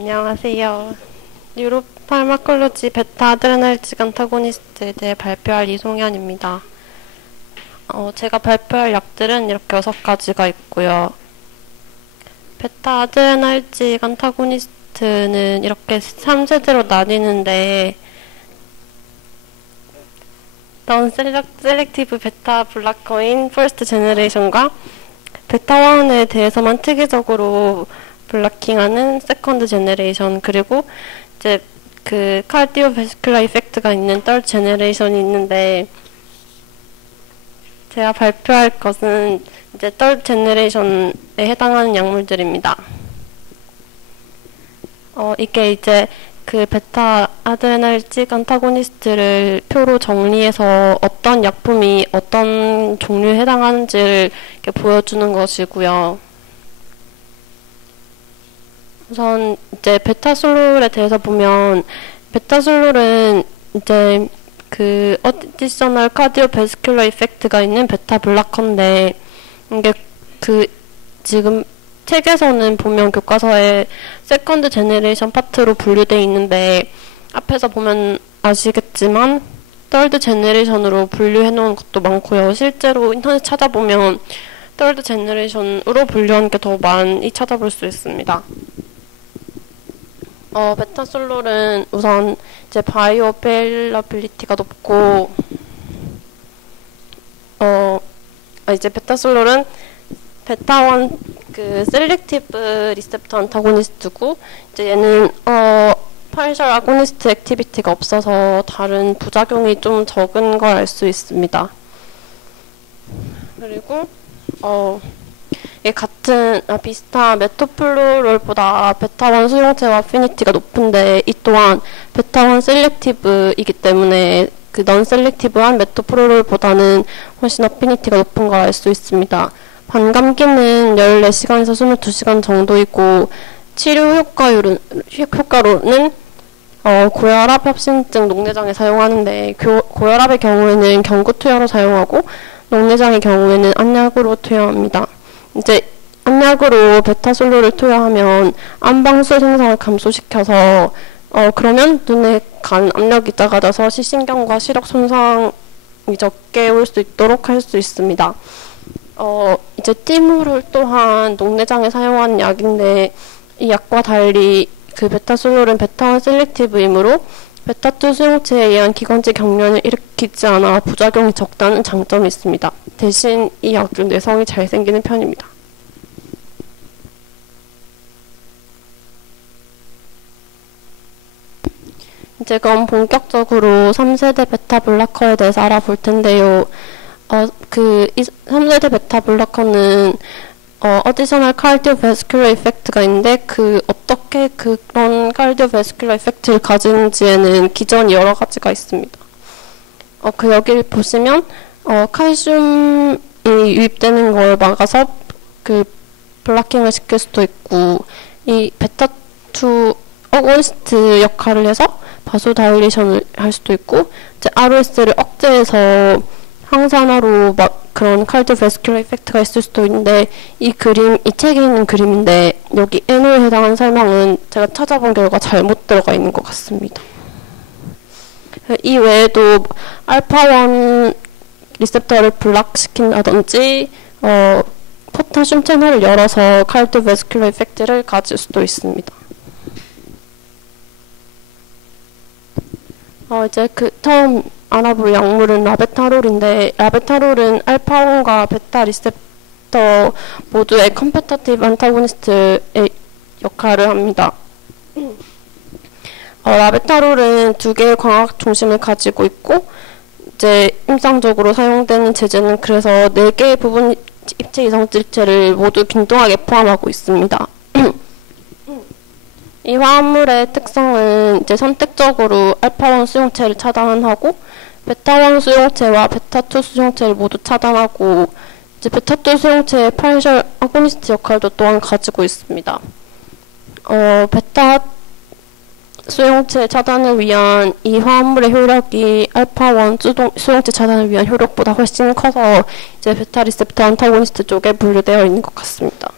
안녕하세요. 뉴로파마콜로지 베타 아드레날직 안타고니스트에 대해 발표할 이송현입니다. 제가 발표할 약들은 이렇게 6가지가 있고요. 베타 아드레날직 안타고니스트는 이렇게 3세대로 나뉘는데 셀렉티브 베타 블라커인 퍼스트 제너레이션과 베타1에 대해서만 특이적으로 블라킹하는 세컨드 제너레이션, 그리고 이제 그 카디오베스큘러 이펙트가 있는 떨드 제너레이션이 있는데, 제가 발표할 것은 이제 떨드 제너레이션에 해당하는 약물들입니다. 이게 이제 그 베타 아드레날직 안타고니스트를 표로 정리해서 어떤 약품이 어떤 종류에 해당하는지를 이렇게 보여주는 것이고요. 우선 이제 베타솔롤에 대해서 보면, 베타솔롤은 이제 그 어디셔널 카디오베스큘러 이펙트가 있는 베타 블라커인데, 이게 그 지금 책에서는 보면 교과서에 세컨드 제너레이션 파트로 분류되어 있는데, 앞에서 보면 아시겠지만 떨드 제너레이션으로 분류해 놓은 것도 많고요. 실제로 인터넷 찾아보면 떨드 제너레이션으로 분류한 게 더 많이 찾아볼 수 있습니다. 베타솔롤은 우선 이제 바이오어베일러빌리티가 높고, 이제 베타솔롤은 베타1 그 셀렉티브 리셉터 안타고니스트고, 이제 얘는 파셜 아고니스트 액티비티가 없어서 다른 부작용이 좀 적은 걸 알 수 있습니다. 그리고 같은 비슷한 메토플로롤보다 베타1 수용체와 아피니티가 높은데, 이 또한 베타1 셀렉티브이기 때문에 그 넌 셀렉티브한 메토플로롤보다는 훨씬 아피니티가 높은 걸 알 수 있습니다. 반감기는 14시간에서 22시간 정도이고, 치료 효과로는 고혈압, 협심증, 녹내장에 사용하는데, 고혈압의 경우에는 경구투여로 사용하고, 녹내장의 경우에는 안약으로 투여합니다. 이제 안약으로 베타솔로를 투여하면 안방수 생성을 감소시켜서 그러면 눈에 간 압력이 작아져서 시신경과 시력 손상이 적게 올 수 있도록 할 수 있습니다. 이제 티무를 또한 녹내장에 사용하는 약인데, 이 약과 달리 그 베타솔롤은 베타1 셀렉티브이므로 베타2 수용체에 의한 기관지 경련을 일으키지 않아 부작용이 적다는 장점이 있습니다. 대신 이 약은 뇌성이 잘 생기는 편입니다. 이제 그럼 본격적으로 3세대 베타 블라커에 대해서 알아볼 텐데요. 이 3세대 베타 블라커는 어디셔널 카디오베스큘러 이펙트가 있는데, 어떻게 그런 카디오베스큘러 이펙트를 가지는지에는 기전이 여러 가지가 있습니다. 여기를 보시면, 칼슘이 유입되는 걸 막아서 블라킹을 시킬 수도 있고, 이 베타2 어고니스트 역할을 해서 바소다일레이션을 할 수도 있고, 이제 ROS를 억제해서 항산화로 그런 카디오베스큘러 이펙트가 있을 수도 있는데, 이 책에 있는 그림인데, 여기 NO에 해당하는 설명은 제가 찾아본 결과 잘못 들어가 있는 것 같습니다. 이 외에도 알파1 리셉터를 블락시킨다든지, 포타슘 채널을 열어서 카디오베스큘러 이펙트를 가질 수도 있습니다. 이제 처음 알아볼 약물은 라베타롤인데, 라베타롤은 알파1과 베타 리셉터 모두의 컴페터티브 안타고니스트의 역할을 합니다. 라베타롤은 2개의 광학 중심을 가지고 있고, 이제 임상적으로 사용되는 제제는 그래서 4개의 부분 입체 이성질체를 모두 균등하게 포함하고 있습니다. 이 화합물의 특성은 이제 선택적으로 알파1 수용체를 차단하고, 베타1 수용체와 베타2 수용체를 모두 차단하고, 이제 베타2 수용체의 파셜 아고니스트 역할도 또한 가지고 있습니다. 베타 수용체 차단을 위한 이 화합물의 효력이 알파1 수용체 차단을 위한 효력보다 훨씬 커서 이제 베타 리셉터 안타고니스트 쪽에 분류되어 있는 것 같습니다.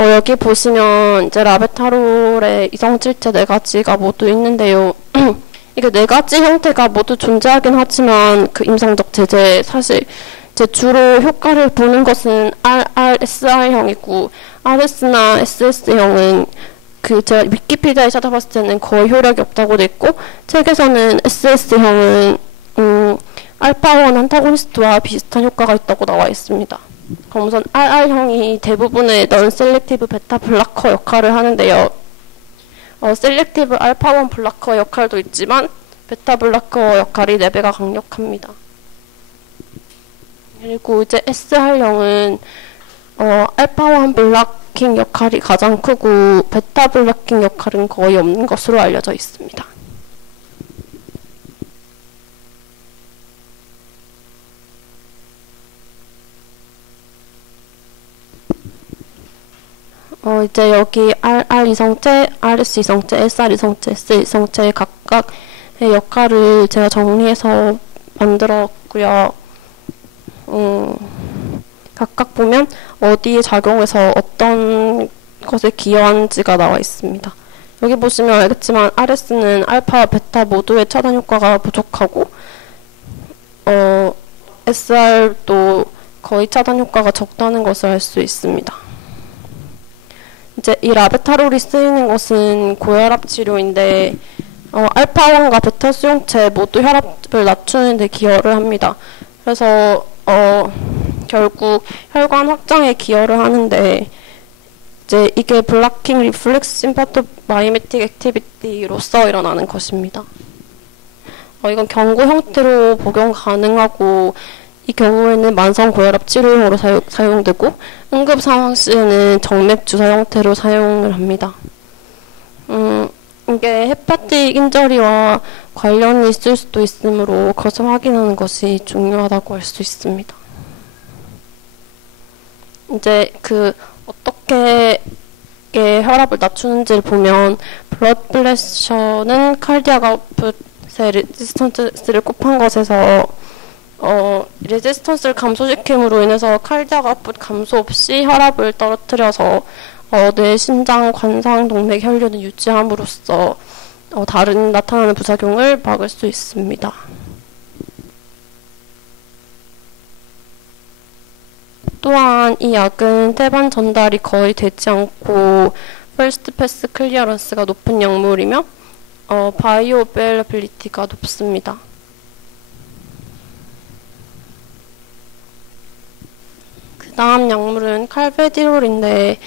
여기 보시면 이제 라베타롤의 이성질체 네 가지가 모두 있는데요. 이게 네 가지 형태가 모두 존재하긴 하지만 그 임상적 제재 사실 이제 주로 효과를 보는 것은 SR형이고 RS나 SS형은 그 제가 위키피디아에 찾아봤을 때는 거의 효력이 없다고 돼 있고 책에서는 SS형은 알파1 안타고니스트와 비슷한 효과가 있다고 나와 있습니다. 그럼 우선 RR형이 대부분의 넌셀렉티브 베타 블라커 역할을 하는데요. 셀렉티브 알파1 블라커 역할도 있지만 베타 블라커 역할이 4배가 강력합니다. 그리고 이제 SR형은 알파1 블라킹 역할이 가장 크고 베타 블라킹 역할은 거의 없는 것으로 알려져 있습니다. 이제 여기 RR 이성체, RS 이성체, SR 이성체, S 이성체 각각의 역할을 제가 정리해서 만들었고요. 각각 보면 어디에 작용해서 어떤 것에 기여하는지가 나와 있습니다. 여기 보시면 알겠지만 RS는 알파, 베타 모두의 차단 효과가 부족하고 SR도 거의 차단 효과가 적다는 것을 알 수 있습니다. 이제 이 라베타롤이 쓰이는 것은 고혈압 치료인데 알파1과 베타 수용체 모두 혈압을 낮추는 데 기여를 합니다. 그래서 결국 혈관 확장에 기여를 하는데 이제 이게 블라킹 리플렉스 심파토마이메틱 액티비티로서 일어나는 것입니다. 이건 경구 형태로 복용 가능하고 이 경우에는 만성 고혈압 치료용으로 사용되고 응급 상황 시에는 정맥 주사 형태로 사용을 합니다. 이게 헤파틱 인저리와 관련이 있을 수도 있으므로 그것을 확인하는 것이 중요하다고 할 수 있습니다. 이제 어떻게 혈압을 낮추는지를 보면 블러드 프레셔는 칼디악 아웃풋의 레지스턴스를 곱한 것에서 레지스턴스를 감소시킴으로 인해서 칼디악 아웃풋 감소 없이 혈압을 떨어뜨려서 뇌, 심장, 관상, 동맥 혈류를 유지함으로써 다른 나타나는 부작용을 막을 수 있습니다. 또한 이 약은 태반 전달이 거의 되지 않고 퍼스트 패스 클리어런스가 높은 약물이며 바이오 어베일러빌리티가 높습니다. 그 다음 약물은 칼베디롤인데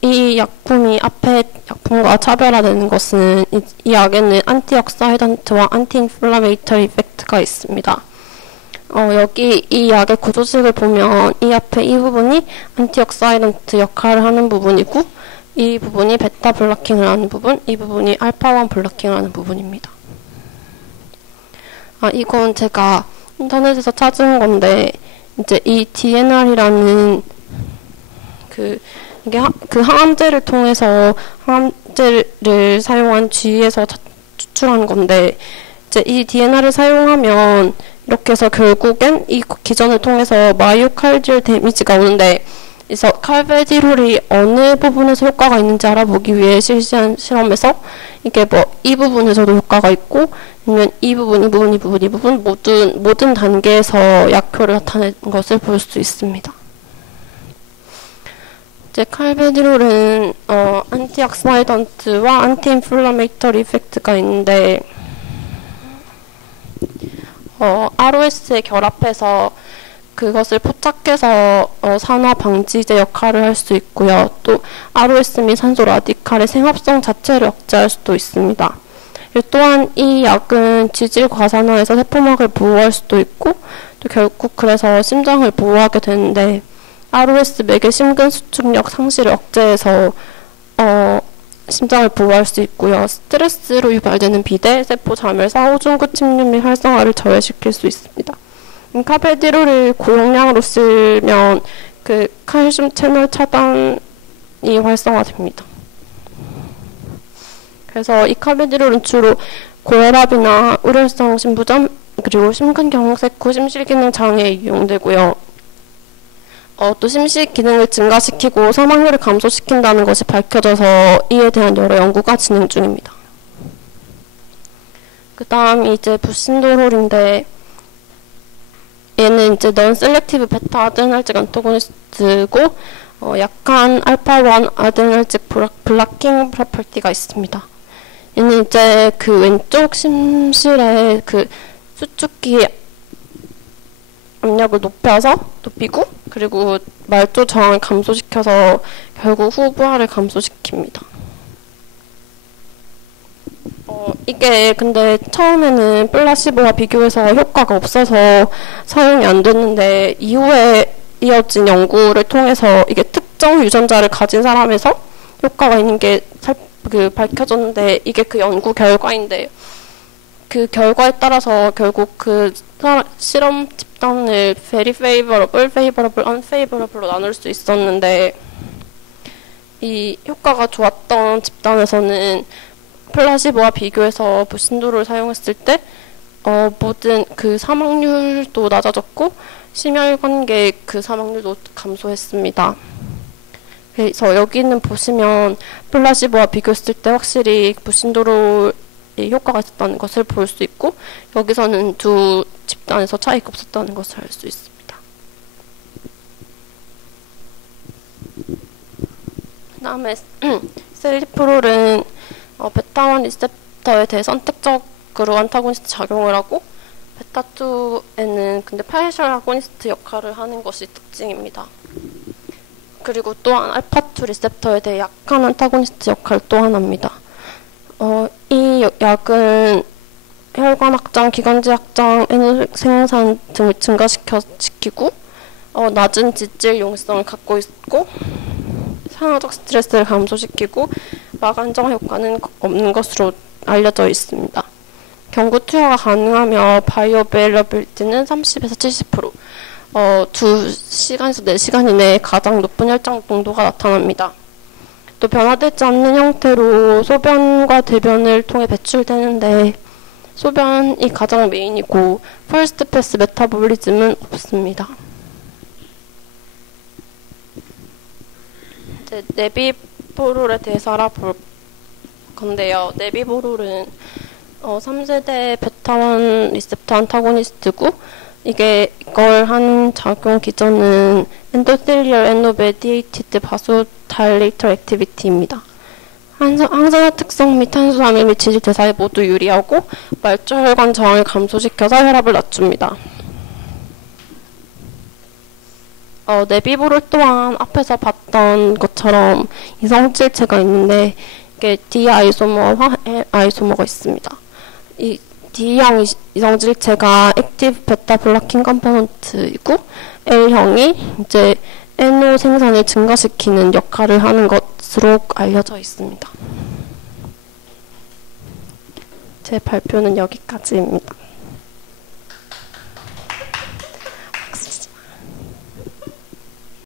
이 약품이 앞에 약품과 차별화되는 것은 이 약에는 안티옥사이던트와 안티인플라메이터리 이펙트가 있습니다. 여기 이 약의 구조식을 보면 이 앞에 이 부분이 안티옥사이던트 역할을 하는 부분이고 이 부분이 베타 블러킹을 하는 부분, 이 부분이 알파1 블러킹을 하는 부분입니다. 이건 제가 인터넷에서 찾은 건데 이제 이 DNR이라는 이게 항암제를 통해서 항암제를 사용한 쥐에서 추출한 건데 이제 이 DNR을 사용하면 이렇게 해서 결국엔 이 기전을 통해서 마이오칼디얼 데미지가 오는데 그래서 칼베디롤이 어느 부분에서 효과가 있는지 알아보기 위해 실시한 실험에서 이게 이 부분에서도 효과가 있고 아니면 이 부분 모든 단계에서 약효를 나타낸 것을 볼 수 있습니다. 이제 칼베디롤은 안티옥사이던트와 안티인플라메이터리 이펙트가 있는데 ROS에 결합해서 그것을 포착해서 산화 방지제 역할을 할 수 있고요. 또 ROS 및 산소 라디칼의 생합성 자체를 억제할 수도 있습니다. 또한 이 약은 지질 과산화에서 세포막을 보호할 수도 있고 또 결국 그래서 심장을 보호하게 되는데 ROS 맥의 심근 수축력 상실을 억제해서 심장을 보호할 수 있고요. 스트레스로 유발되는 비대, 세포 자멸사, 호중구 침륜 및 활성화를 저해시킬 수 있습니다. 칼베디롤을 고용량으로 쓰면 칼슘 채널 차단이 활성화됩니다. 그래서 이 칼베디롤은 주로 고혈압이나 우려성 심부전 그리고 심근경색 후 심실기능 장애에 이용되고요. 또 심시 기능을 증가시키고 사망률을 감소시킨다는 것이 밝혀져서 이에 대한 여러 연구가 진행 중입니다. 그 다음 이제 부신도롤인데 얘는 이제 넌 셀렉티브 베타 아드레날직 안타고니스트고 약한 알파1 아드레날직 블락킹 프로퍼티가 있습니다. 얘는 이제 그 왼쪽 심실에 그 수축기 압력을 높이고 그리고 말조 저항을 감소시켜서 결국 후부하를 감소시킵니다. 이게 근데 처음에는 플라시보와 비교해서 효과가 없어서 사용이 안 됐는데 이후에 이어진 연구를 통해서 이게 특정 유전자를 가진 사람에서 효과가 있는 게 밝혀졌는데 이게 그 연구 결과인데 그 결과에 따라서 결국 그 실험 집단을 very favorable, favorable, unfavorable로 나눌 수 있었는데 이 효과가 좋았던 집단에서는 플라시보와 비교해서 부신도를 사용했을 때 모든 그 사망률도 낮아졌고 심혈관계 그 사망률도 감소했습니다. 그래서 여기는 보시면 플라시보와 비교했을 때 확실히 부신도로의 효과가 있었다는 것을 볼 수 있고 여기서는 두 집단에서 차이가 없었다는 것을 알 수 있습니다. 그 다음에 셀리프롤은 베타1 리셉터에 대해 선택적으로 안타고니스트 작용을 하고 베타2에는 근데 파이셜 아고니스트 역할을 하는 것이 특징입니다. 그리고 또한 알파2 리셉터에 대해 약한 안타고니스트 역할을 또한 합니다. 이 약은 혈관 확장, 기관지 확장, 에너 생산 등을 증가시키고 낮은 지질 용성을 갖고 있고 상하적 스트레스를 감소시키고 마간정 효과는 없는 것으로 알려져 있습니다. 경구 투여가 가능하며 바이오베일러빌리티는 30에서 70%, 2시간에서 4시간 이내에 가장 높은 혈장 농도가 나타납니다. 또 변화되지 않는 형태로 소변과 대변을 통해 배출되는데 소변이 가장 메인이고 퍼스트 패스 메타볼리즘은 없습니다. 이제 네비보롤에 대해서 알아볼 건데요. 네비보롤은 3세대 베타1 리셉터 안타고니스트고 이걸 하는 작용 기전은 엔도텔리얼 에노메디에이티드 바소다일레이터 액티비티입니다. 항산화 특성 및 탄수화물 및 지질 대사에 모두 유리하고 말초 혈관 저항을 감소시켜서 혈압을 낮춥니다. 네비보롤 또한 앞에서 봤던 것처럼 이성질체가 있는데 이게 D 아이소머와 화 아이소머가 있습니다. 이 D형 이성질체가 액티브 베타 블락킹 컴포넌트이고 L형이 이제 NO 생산을 증가시키는 역할을 하는 것으로 알려져 있습니다. 제 발표는 여기까지입니다.